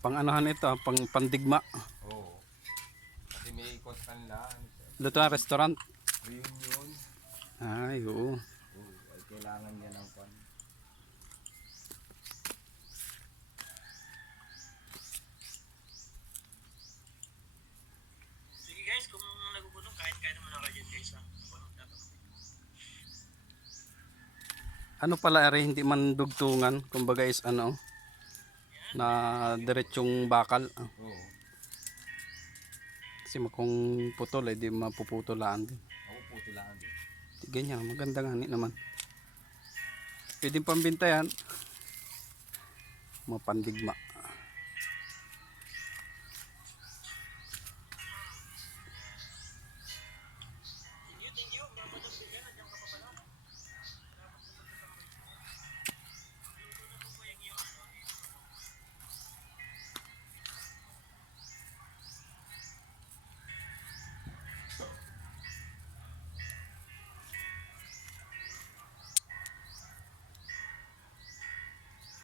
Pang anuhan ito, pang pandigma. Oo. Kasi may ikot kanila. Lutuan restaurant. Reunion. Ay, oo. Oo, ay kailangan niya ng pan. Sige guys, kung nagugutom, kahit naman ako dyan guys ha. Ano pala ari, hindi man dugtungan, kumbaga is ano, na diretsong bakal. Oo. Kasi kung putol, di mapuputulaan din. Ako putulaan din. Ganyan, maganda nga naman. Pwedeng pambinta yan. Mapandigma.